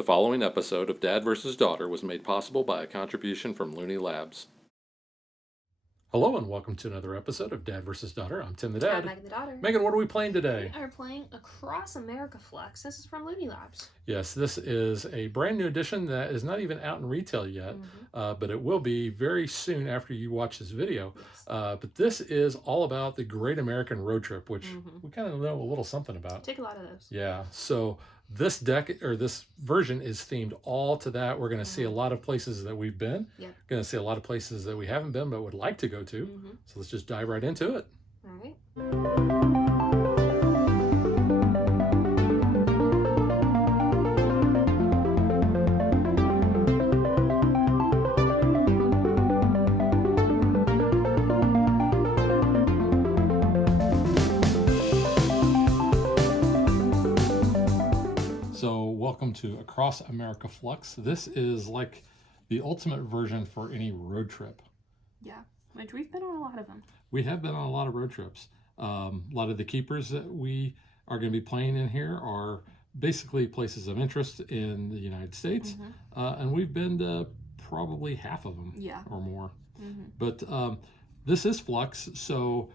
The following episode of Dad vs. Daughter was made possible by a contribution from Looney Labs. Hello and welcome to another episode of Dad vs. Daughter. I'm Tim the Dad. I'm Megan the Daughter. Megan, what are we playing today? We are playing Across America Fluxx. This is from Looney Labs. Yes, this is a brand new edition that is not even out in retail yet, but it will be very soon after you watch this video. Yes. But this is all about the Great American Road Trip, which we kind of know a little something about. Take a lot of those. Yeah, so this deck or this version is themed all to that. We're going to see a lot of places that we've been. Yep. Going to see a lot of places that we haven't been but would like to go to. So let's just dive right into it. All right. Welcome to Across America Fluxx. This is like the ultimate version for any road trip. Yeah, which we've been on a lot of them. We have been on a lot of road trips. A lot of the keepers that we are going to be playing in here are basically places of interest in the United States. And we've been to probably half of them or more. But this is Fluxx, so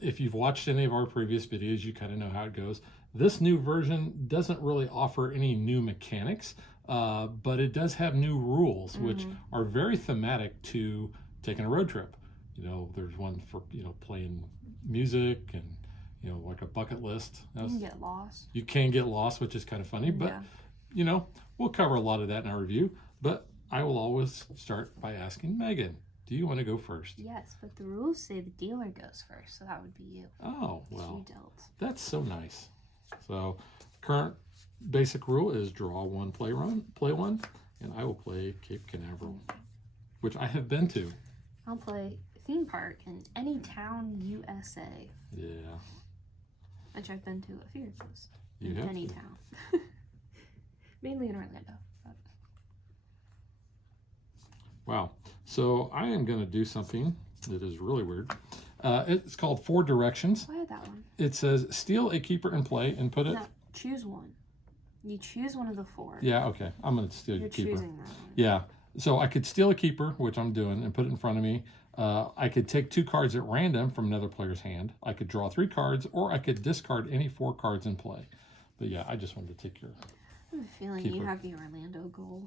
if you've watched any of our previous videos, you kind of know how it goes. This new version doesn't really offer any new mechanics, but it does have new rules, which are very thematic to taking a road trip. You know, there's one for, playing music and, like a bucket list. You can get lost. You can get lost, which is kind of funny, but, we'll cover a lot of that in our review. But I will always start by asking Megan, do you want to go first? Yes, but the rules say the dealer goes first, so that would be you. Oh, well, you dealt. That's so nice. So, current basic rule is draw one, play one, and I will play Cape Canaveral, which I have been to. I'll play theme park in any town, USA. Yeah. Which I've been to a few of those. You in have any to. town. Mainly in Orlando. But... Wow. So, I am going to do something that is really weird. It's called Four Directions. Why that one? It says steal a keeper in play and put it. No, choose one. You choose one of the four. Yeah, okay. I'm going to steal your keeper. You're choosing that one. Yeah. So I could steal a keeper, which I'm doing, and put it in front of me. I could take 2 cards at random from another player's hand. I could draw 3 cards, or I could discard any 4 cards in play. But yeah, I just wanted to take your I have a feeling keeper. You have the Orlando goal.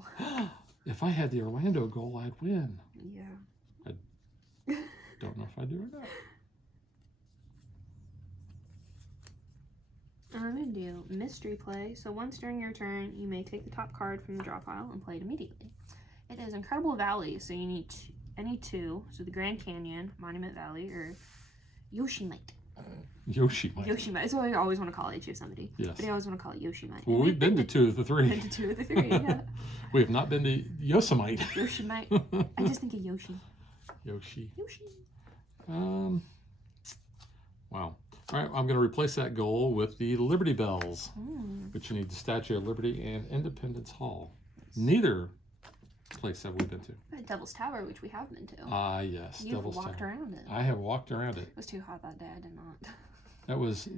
If I had the Orlando goal, I'd win. Yeah. I don't know if I do or not. I'm going to do mystery play. So once during your turn, you may take the top card from the draw pile and play it immediately. It is Incredible Valley, so you need any 2. So the Grand Canyon, Monument Valley, or Yosemite. Yosemite. Yosemite. That's what I always want to call it. Yosemite. Yes. But I always want to call it Yosemite. Well, we've been to 2 of the 3. Been to 2 of the 3, yeah. We have not been to Yosemite. Yosemite. I just think of Yoshi. Yoshi. Yoshi. Wow. All right, I'm going to replace that goal with the Liberty Bells, which you need the Statue of Liberty and Independence Hall. Neither place have we been to. Devil's Tower, which we have been to. Ah, yes. You've Devil's walked Tower. around it. I have walked around it. It was too hot that day. I did not. That was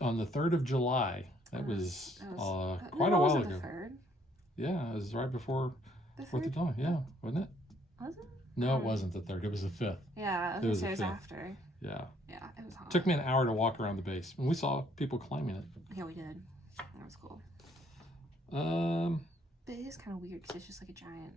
on the 3rd of July. That was quite no, a while wasn't ago. The 3rd. Yeah, it was right before The 4th of July. Yeah, wasn't it? Was it? No, it wasn't the 3rd. It was the 5th. Yeah, it was the 5th. after. Yeah. Yeah, it was hot. It took me an hour to walk around the base. And we saw people climbing it. Yeah, we did. That was cool. But it is kind of weird because it's just like a giant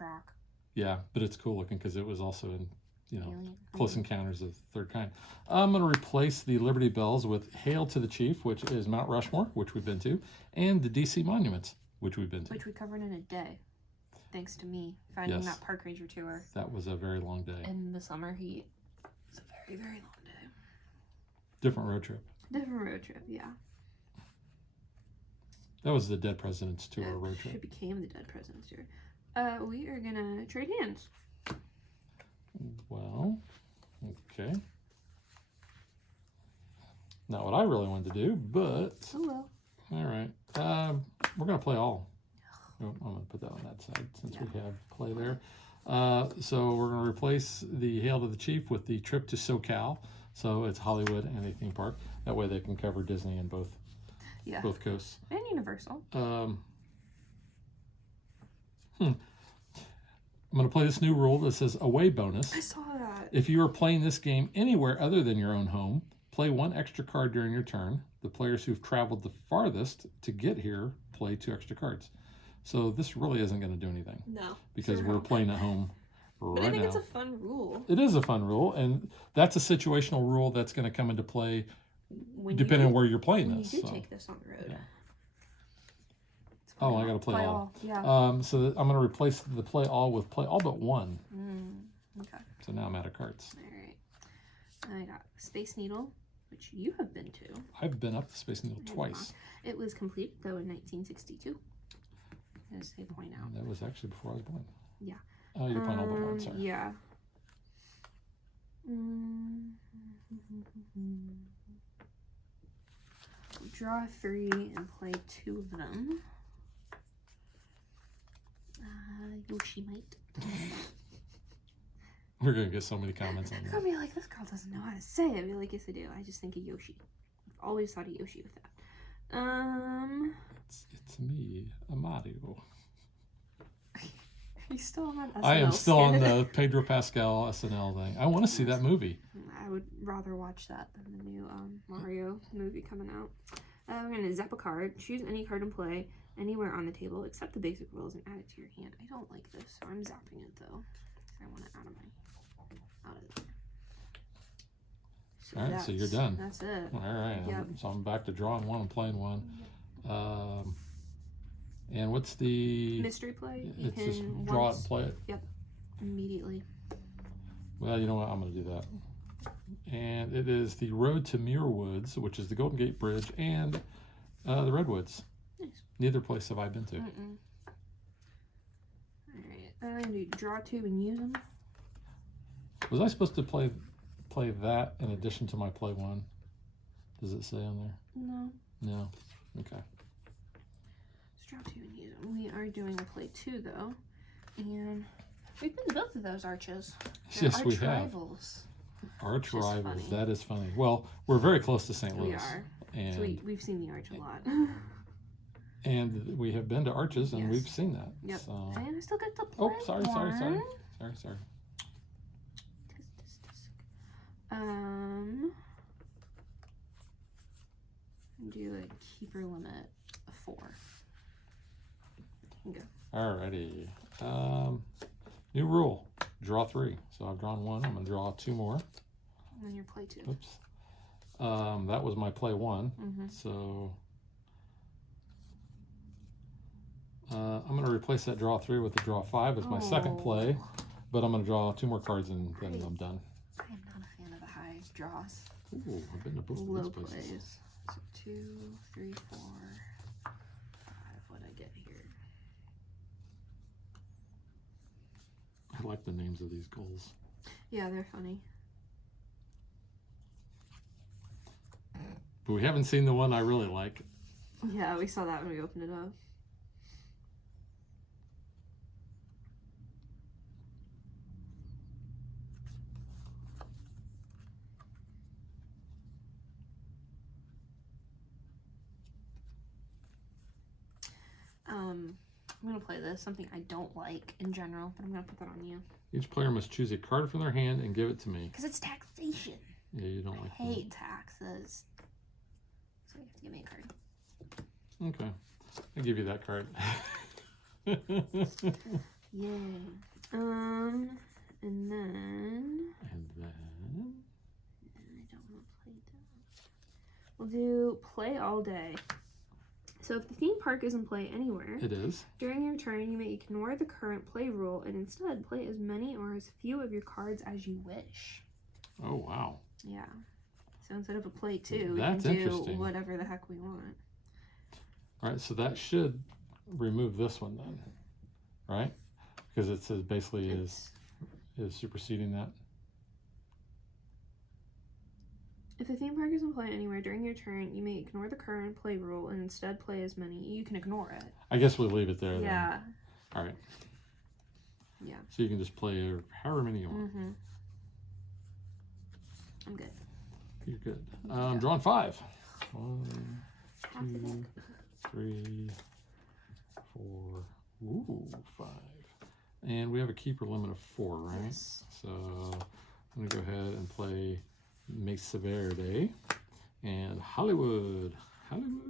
rock. Yeah, but it's cool looking because it was also in, Alien. Close Encounters of the Third Kind. I'm going to replace the Liberty Bells with Hail to the Chief, which is Mount Rushmore, which we've been to, and the DC Monuments, which we've been to. Which we covered in a day, thanks to me finding that park ranger tour. That was a very long day. In the summer heat. It's a very, very long day. Different road trip. Different road trip, yeah. That was the Dead Presidents Tour road trip. It became the Dead Presidents Tour. We are going to trade hands. Well, okay. Not what I really wanted to do, but... Oh, well. All right. We're going to play all. Oh, I'm going to put that on that side since we have play there. So we're going to replace the Hail to the Chief with the Trip to SoCal. So it's Hollywood and a theme park. That way they can cover Disney and both coasts. And Universal. I'm going to play this new rule that says away bonus. I saw that. If you are playing this game anywhere other than your own home, play one extra card during your turn. The players who've traveled the farthest to get here play 2 extra cards. So this really isn't going to do anything. No. Because we're playing at home right now. But I think it's a fun rule. It is a fun rule, and that's a situational rule that's going to come into play depending on where you're playing when this. You do take this on the road. Yeah. Oh, I got to play all. Yeah. So I'm going to replace the play all with play all but one. Okay. So now I'm out of cards. All right. I got Space Needle, which you have been to. I've been up the Space Needle twice. It was completed, though, in 1962. As they point out. And that was actually before I was born. Yeah. Oh, you're playing all but one, sorry. Yeah. Draw 3 and play 2 of them. Yoshi might. We're going to get so many comments on You're that. going to be like, this girl doesn't know how to say it. I'll be like, yes, I do. I just think of Yoshi. I've always thought of Yoshi with that. It's me, a Mario. Are you still on that SNL I am still on skit? the Pedro Pascal SNL thing. I want to see that movie. I would rather watch that than the new Mario movie coming out. We're going to zap a card. Choose any card and play anywhere on the table except the basic rules and add it to your hand. I don't like this, so I'm zapping it though. I want it out of there. So All right, so you're done. That's it. All right, Yep. so I'm back to drawing one and playing one. And what's the Mystery play? You It's can just draw it and play it. Yep. Immediately. Well, you know what? I'm going to do that. And it is the Road to Muir Woods, which is the Golden Gate Bridge, and the Redwoods. Nice. Neither place have I been to. Alright, I'm going to do draw 2 and use them. Was I supposed to play that in addition to my play one? Does it say on there? No. No. Okay. Let's draw 2 and use them. We are doing a play 2 though. And we've been to both of those arches. They're Yes, we have. rivals. Arch Which is rivals. funny. That is funny. Well, we're very close to St. Louis. We are. And, So we've seen the arch a lot. and we have been to arches, and Yes. we've seen that. Yep. So. And I still get to play Oh, sorry. one. Sorry. Do a keeper limit of 4. Go. Alrighty. New rule. Draw 3. So I've drawn 1. I'm going to draw 2 more. And then your play 2. Oops. That was my play 1. So I'm going to replace that draw 3 with the draw 5 as my second play. But I'm going to draw 2 more cards and then I'm done. I am not a fan of the high draws. Ooh, I've been to both of Low those places. plays. So 2, 3, 4, 5. What I get here? I like the names of these goals. Yeah, they're funny. But we haven't seen the one I really like. Yeah, we saw that when we opened it up. I'm going to play this, something I don't like in general, but I'm going to put that on you. Each player must choose a card from their hand and give it to me. Because it's taxation. Yeah, you don't like I hate taxes. So you have to give me a card. Okay. I'll give you that card. Yay. And then... I don't want to play that. We'll do play all day. So if the theme park is in play anywhere, It is. during your turn you may ignore the current play rule and instead play as many or as few of your cards as you wish. Oh, wow. Yeah. So instead of a play 2, That's we can do interesting. whatever the heck we want. All right, so that should remove this one then, right? Because it says basically is superseding that. If the theme park is in play anywhere during your turn, you may ignore the current play rule and instead play as many. You can ignore it. I guess we'll leave it there Yeah. then. All right. Yeah. So you can just play however many you want. I'm good. You're good. Drawing 5. 1, 2, 3, 4. Ooh, 5. And we have a keeper limit of 4, right? Yes. So I'm going to go ahead and play Mesa Verde and Hollywood. Hollywood.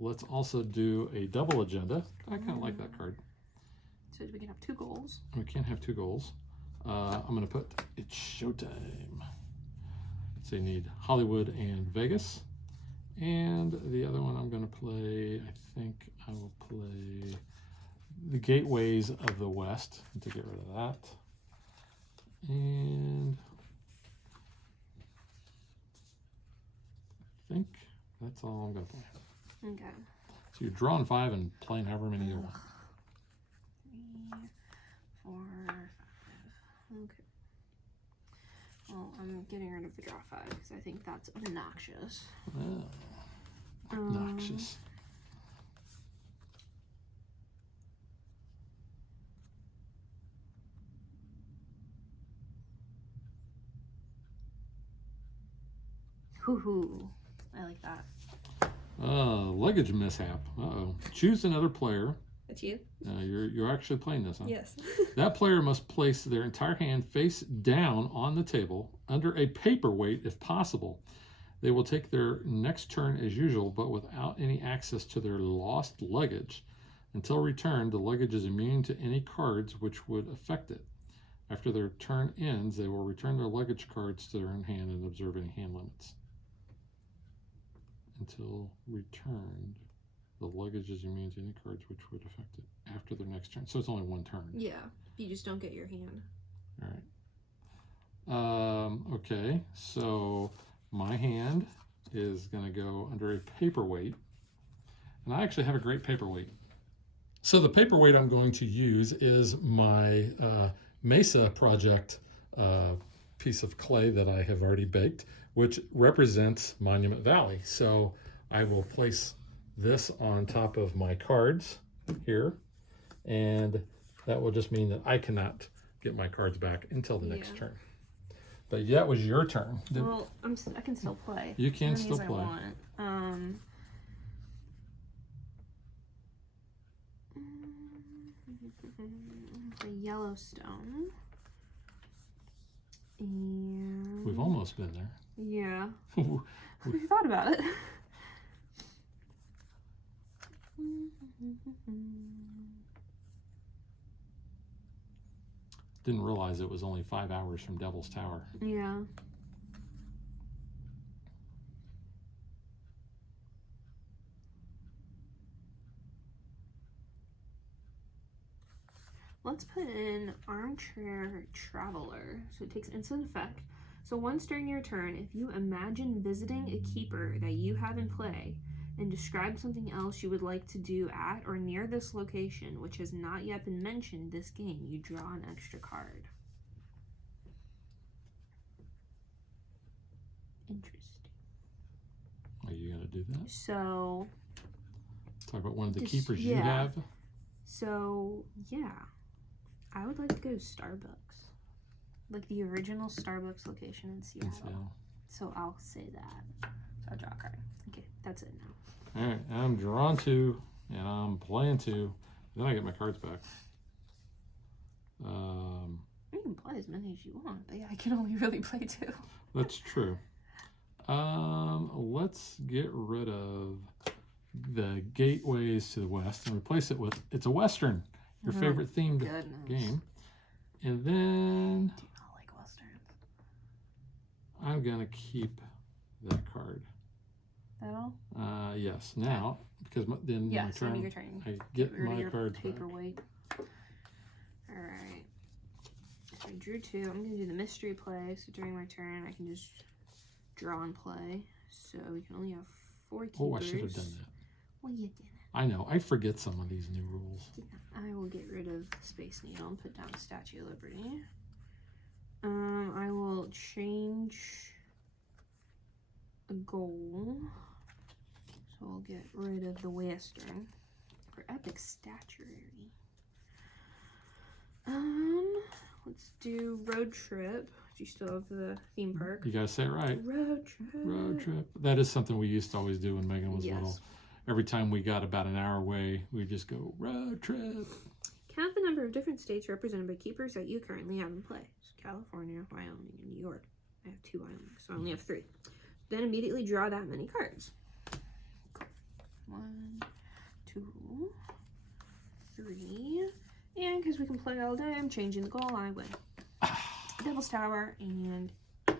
Let's also do a double agenda. I kind of like that card. So we can have 2 goals. We can't have 2 goals. I'm going to put it's showtime. So you need Hollywood and Vegas. And the other one I'm going to play, I think I will play the Gateways of the West to get rid of that. And I think that's all I'm going to play. Okay. So you're drawing 5 and playing however many you want. 3, 4, 5. Okay. Well, I'm getting rid of the draw 5 because I think that's obnoxious. Oh, obnoxious. Hoo-hoo. I like that. Luggage mishap. Uh-oh. Choose another player. That's you? You're actually playing this, huh? Yes. That player must place their entire hand face down on the table under a paperweight if possible. They will take their next turn as usual, but without any access to their lost luggage. Until return, the luggage is immune to any cards which would affect it. After their turn ends, they will return their luggage cards to their own hand and observe any hand limits. Until returned, the luggage is immune to any cards which would affect it after their next turn. So it's only 1 turn. Yeah. You just don't get your hand. All right. Okay, so my hand is going to go under a paperweight. And I actually have a great paperweight. So the paperweight I'm going to use is my Mesa project piece of clay that I have already baked, which represents Monument Valley. So I will place this on top of my cards here, and that will just mean that I cannot get my cards back until the next turn. But that was your turn. Well, I can still play. You can still play. I want. The Yellowstone. And We've almost been there. yeah. We thought about it. Didn't realize it was only 5 hours from Devil's Tower. Yeah. Let's put in Armchair Traveler. So it takes instant effect. So once during your turn, if you imagine visiting a keeper that you have in play and describe something else you would like to do at or near this location, which has not yet been mentioned this game, you draw an extra card. Interesting. Are you going to do that? So... talk about one of the keepers you have? So, yeah. I would like to go to Starbucks. Like the original Starbucks location in Seattle. So I'll say that. So I'll draw a card. Okay, that's it now. Alright, I'm drawn 2, and I'm playing 2. Then I get my cards back. You can play as many as you want, but yeah, I can only really play 2. That's true. Let's get rid of the Gateways to the West and replace it with It's a Western. Your favorite themed game. And then... do not like Westerns. I'm going to keep that card. That all? Yes. Now, because then yeah, my so turn, your turn. I get my your cards paperweight. Alright. So I drew 2. I'm going to do the mystery play. So during my turn, I can just draw and play. So we can only have 4 keepers. Oh, I should have done that. Well, you didn't. I know. I forget some of these new rules. I will get rid of Space Needle and put down Statue of Liberty. I will change a goal. So I'll get rid of the Western for Epic Statuary. Let's do Road Trip. Do you still have the theme park? You gotta say it right. Road Trip. Road Trip. That is something we used to always do when Megan was little. every time we got about an hour away, we just go road trip. Count the number of different states represented by keepers that you currently have in play. So California, Wyoming, and New York. I have 2 Wyomings, so I only have 3. Then immediately draw that many cards. 1, 2, 3. And because we can play all day, I'm changing the goal. I win. Devil's Tower and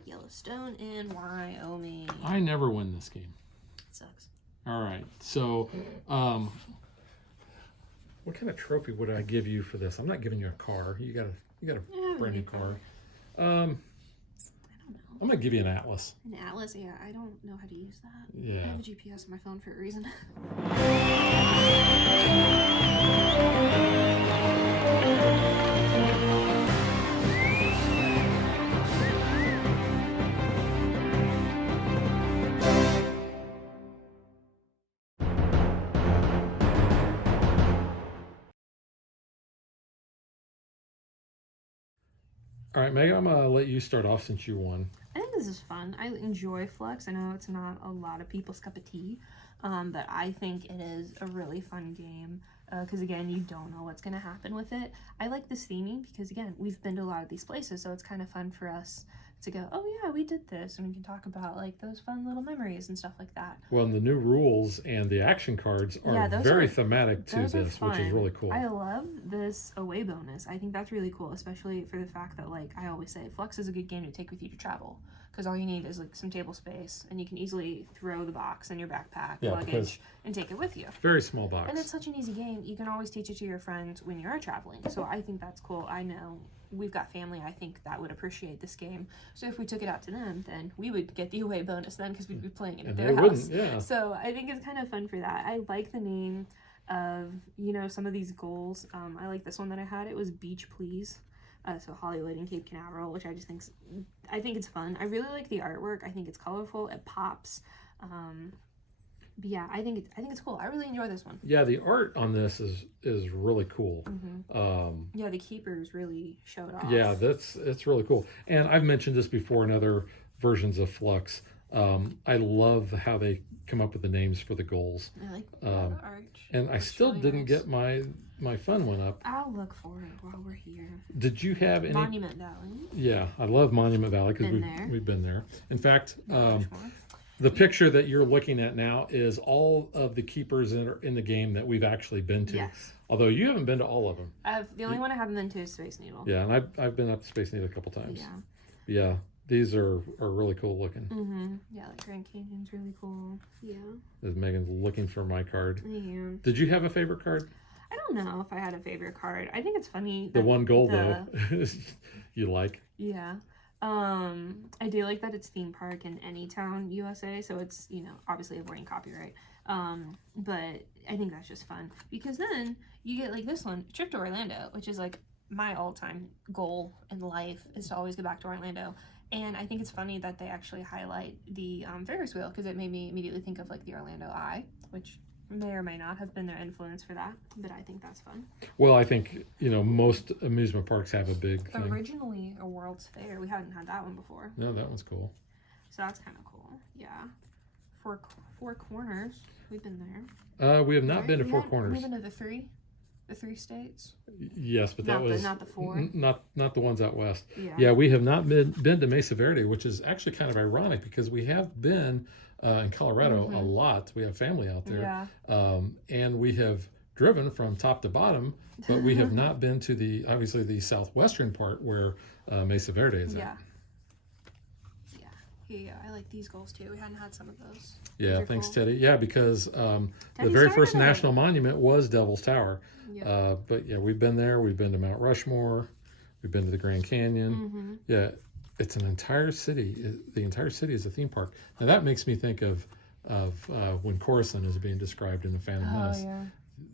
Yellowstone in Wyoming. I never win this game. It sucks. All right. So, what kind of trophy would I give you for this? I'm not giving you a car. You got a brand new car. I don't know. I'm gonna give you an atlas. An atlas? Yeah, I don't know how to use that. Yeah. I have a GPS on my phone for a reason. All right, Megan, I'm gonna let you start off since you won. I think this is fun. I enjoy Fluxx. I know it's not a lot of people's cup of tea, but I think it is a really fun game because, again, you don't know what's going to happen with it. I like this theming because, again, we've been to a lot of these places, so it's kind of fun for us to go, oh, yeah, we did this, and we can talk about, like, those fun little memories and stuff like that. Well, and the new rules and the action cards are very thematic to this, which is really cool. I love this away bonus. I think that's really cool, especially for the fact that, like, I always say, Fluxx is a good game to take with you to travel. Because all you need is like some table space, and you can easily throw the box in your backpack, luggage, and take it with you. Very small box. And it's such an easy game. You can always teach it to your friends when you are traveling. So I think that's cool. I know we've got family. I think that would appreciate this game. So if we took it out to them, then we would get the away bonus then because we'd be playing it at their house. Yeah. So I think it's kind of fun for that. I like the name of, you know, some of these goals. I like this one that I had. It was Beach Please. So Hollywood and Cape Canaveral, which I think it's fun. I really like the artwork. I think it's colorful. It pops. But yeah, I think it's cool. I really enjoy this one. Yeah, the art on this is really cool. Yeah, the keepers really showed off. Yeah, it's really cool. And I've mentioned this before in other versions of Fluxx. I love how they come up with the names for the goals. I like the art. And I still really didn't nice. get my fun one up. I'll look for it while we're here. Did you have any? Monument Valley. Yeah, I love Monument Valley because we've been there. In fact, the picture that you're looking at now is all of the keepers that are in the game that we've actually been to. Yes. Although you haven't been to all of them. The only one I haven't been to is Space Needle. Yeah, and I've been up to Space Needle a couple times. Yeah. Yeah, these are really cool looking. Yeah, like Grand Canyon's really cool. Yeah. As Megan's looking for my card. Yeah. Did you have a favorite card? I don't know if I had a favorite card. I think it's funny. The one goal though, you like. Yeah. I do like that it's theme park in any town USA, so it's, you know, obviously avoiding copyright. But I think that's just fun because then you get like this one, Trip to Orlando, which is like my all-time goal in life is to always go back to Orlando. And I think it's funny that they actually highlight the Ferris wheel because it made me immediately think of like the Orlando Eye, which may or may not have been their influence for that, but I think that's fun. Well, I think, you know, most amusement parks have a big thing. Originally a World's Fair. We hadn't had that one before. No, that one's cool. So that's kind of cool. Yeah. Four Corners. We've been there. We have not been to Four Corners. We've been to the three states. Yes, but that was not the 4. Not the ones out west. Yeah. Yeah, we have not been to Mesa Verde, which is actually kind of ironic because we have been in Colorado a lot. We have family out there. Yeah. And we have driven from top to bottom, but we have not been to obviously the southwestern part where Mesa Verde is at. Yeah, I like these goals too. We hadn't had some of those. Yeah, thanks, cool. Teddy. Yeah, because the very first national monument was Devil's Tower. Yeah. But yeah, we've been there. We've been to Mount Rushmore. We've been to the Grand Canyon. Yeah, it's an entire city. The entire city is a theme park. Now that makes me think of when Coruscant is being described in The Phantom Menace. Yeah.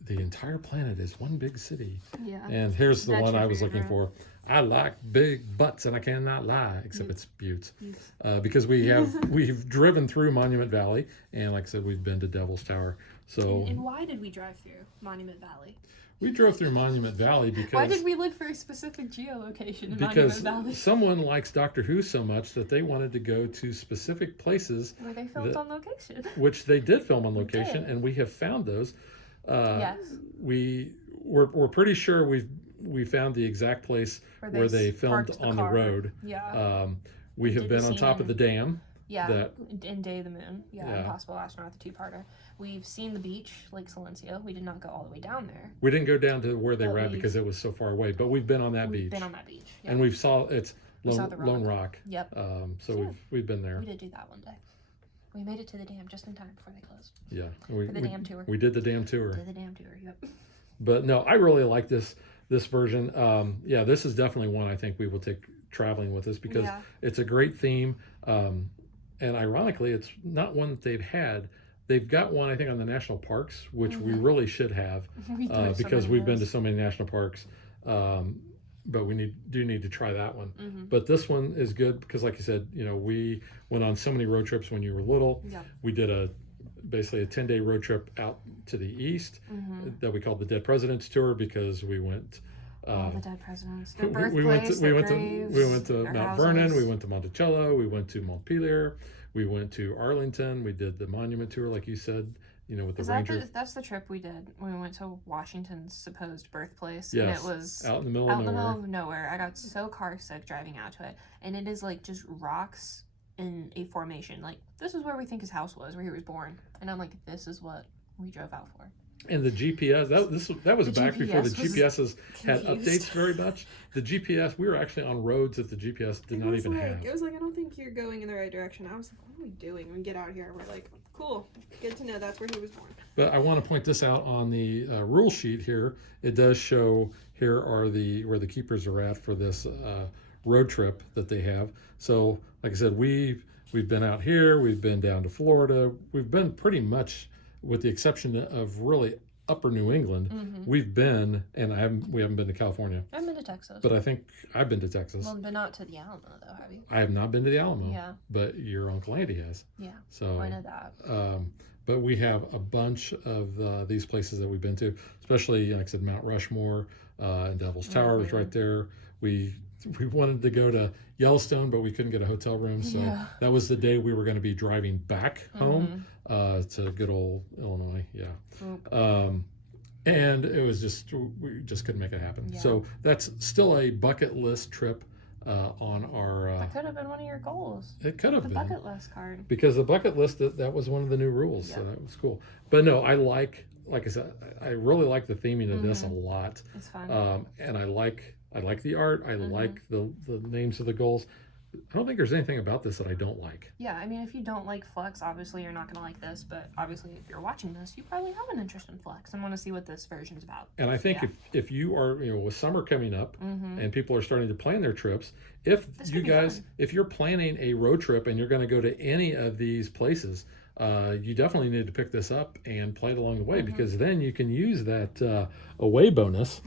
the entire planet is one big city. Yeah. And here's the That's one your I was favorite. looking for. I like big butts, and I cannot lie, except Buttes. it's buttes. Buttes. Because we've driven through Monument Valley, and like I said, we've been to Devil's Tower. So And why did we drive through Monument Valley? we drove through Monument Valley because Why did we look for a specific geolocation in Monument because Valley? someone likes Doctor Who so much that they wanted to go to specific places, Where they filmed on location. which they did film on location, did. and we have found those. Yes. We're pretty sure we found the exact place where they filmed parked on the car. road. Yeah. We have did been the on top scene of the dam. Yeah. That In Day of the Moon. Yeah. Yeah. Impossible Astronaut, the two-parter. We've seen the beach, Lake Silencio. We did not go all the way down there. we didn't go down to where they But were at because it was so far away. But we've been on that We've beach, been on that beach. Yeah. and it's We saw the rock. Lone Rock. Yep. So Yeah. we've been there. We did do that one day. We made it to the dam just in time before they closed. Yeah. For the dam tour. We did the dam tour. Did the dam tour. Yep. But no, I really like this version. Yeah, this is definitely one I think we will take traveling with us because Yeah. it's a great theme. And ironically, it's not one that they've had. They've got one, I think, on the national parks, which we really should have We do because so many we've of been to those. so many national parks. But we do need to try that one. Mm-hmm. But this one is good because, like you said, we went on so many road trips when you were little. Yeah. We did basically a 10-day road trip out to the east that we called the Dead Presidents Tour because we went. All the dead presidents. Their We went birthplace, to their we graves, went to their Mount houses. Vernon. We went to Monticello. We went to Montpelier. We went to Arlington. We did the monument tour, like you said. With the ranger. That's the trip we did when we went to Washington's supposed birthplace. Yes, and it was out in the middle out of in the nowhere. middle of nowhere. I got so car sick driving out to it, and it is like just rocks in a formation. Like, this is where we think his house was, where he was born, and I'm like, this is what we drove out for. And the GPS, that was The back before the GPS was GPSs had confused. updates very much. The GPS, we were actually on roads that the GPS did not even have. It was like, I don't think you're going in the right direction. I was like, what are we doing? When we get out here, we're like, cool, good to know that's where he was born. But I want to point this out on the rule sheet here. It does show here are where the keepers are at for this road trip that they have. So, like I said, we've been out here. We've been down to Florida. We've been pretty much, with the exception of really upper New England, we've been, and we haven't been to California. I've been to Texas. But I think I've been to Texas. Well, but not to the Alamo, though, have you? I have not been to the Alamo. Yeah. But your Uncle Andy has. Yeah. So I know that. but we have a bunch of these places that we've been to, especially, like I said, Mount Rushmore and Devil's Tower is right there. We wanted to go to Yellowstone, but we couldn't get a hotel room. So that was the day we were going to be driving back home to good old Illinois. Yeah. And it was we just couldn't make it happen. Yeah. So that's still a bucket list trip on our. That could have been one of your goals. It could have The been. bucket list card. Because the bucket list, that was one of the new rules. So that was cool. But no, like I said, I really like the theming of this a lot. It's fun. And I like the art. I like the names of the goals. I don't think there's anything about this that I don't like. Yeah, I mean, if you don't like Fluxx, obviously you're not going to like this, but obviously if you're watching this, you probably have an interest in Fluxx and want to see what this version's about. And I think if you are, with summer coming up and people are starting to plan their trips, if you're planning a road trip and you're going to go to any of these places, you definitely need to pick this up and play it along the way because then you can use that away bonus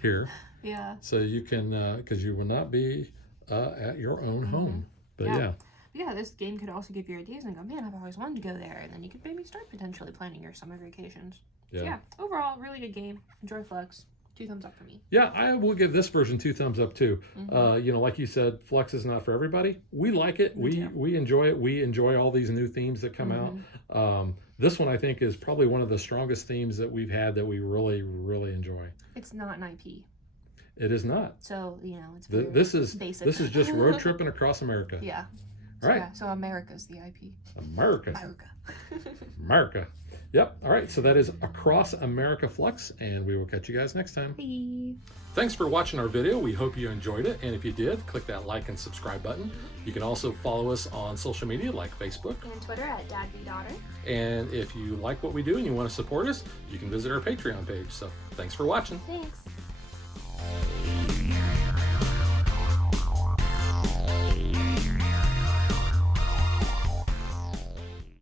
here. Yeah. So you can, because you will not be at your own home. But yeah, this game could also give you ideas and go, man, I've always wanted to go there. And then you could maybe start potentially planning your summer vacations. Yeah. So yeah, overall, really good game. Enjoy Fluxx. 2 thumbs up for me. Yeah, I will give this version 2 thumbs up too. Like you said, Fluxx is not for everybody. We like it. We enjoy it. We enjoy all these new themes that come out. This one I think is probably one of the strongest themes that we've had that we really, really enjoy. It's not an IP. It is not. So, it's This is basic. This is just road tripping across America. Yeah. All right. Yeah, so America's the IP. America. America. Yep. All right. So that is Across America Fluxx, and we will catch you guys next time. Bye. Thanks for watching our video. We hope you enjoyed it. And if you did, click that like and subscribe button. You can also follow us on social media like Facebook. And Twitter at DadBeDaughter. And if you like what we do and you want to support us, you can visit our Patreon page. So thanks for watching. Thanks.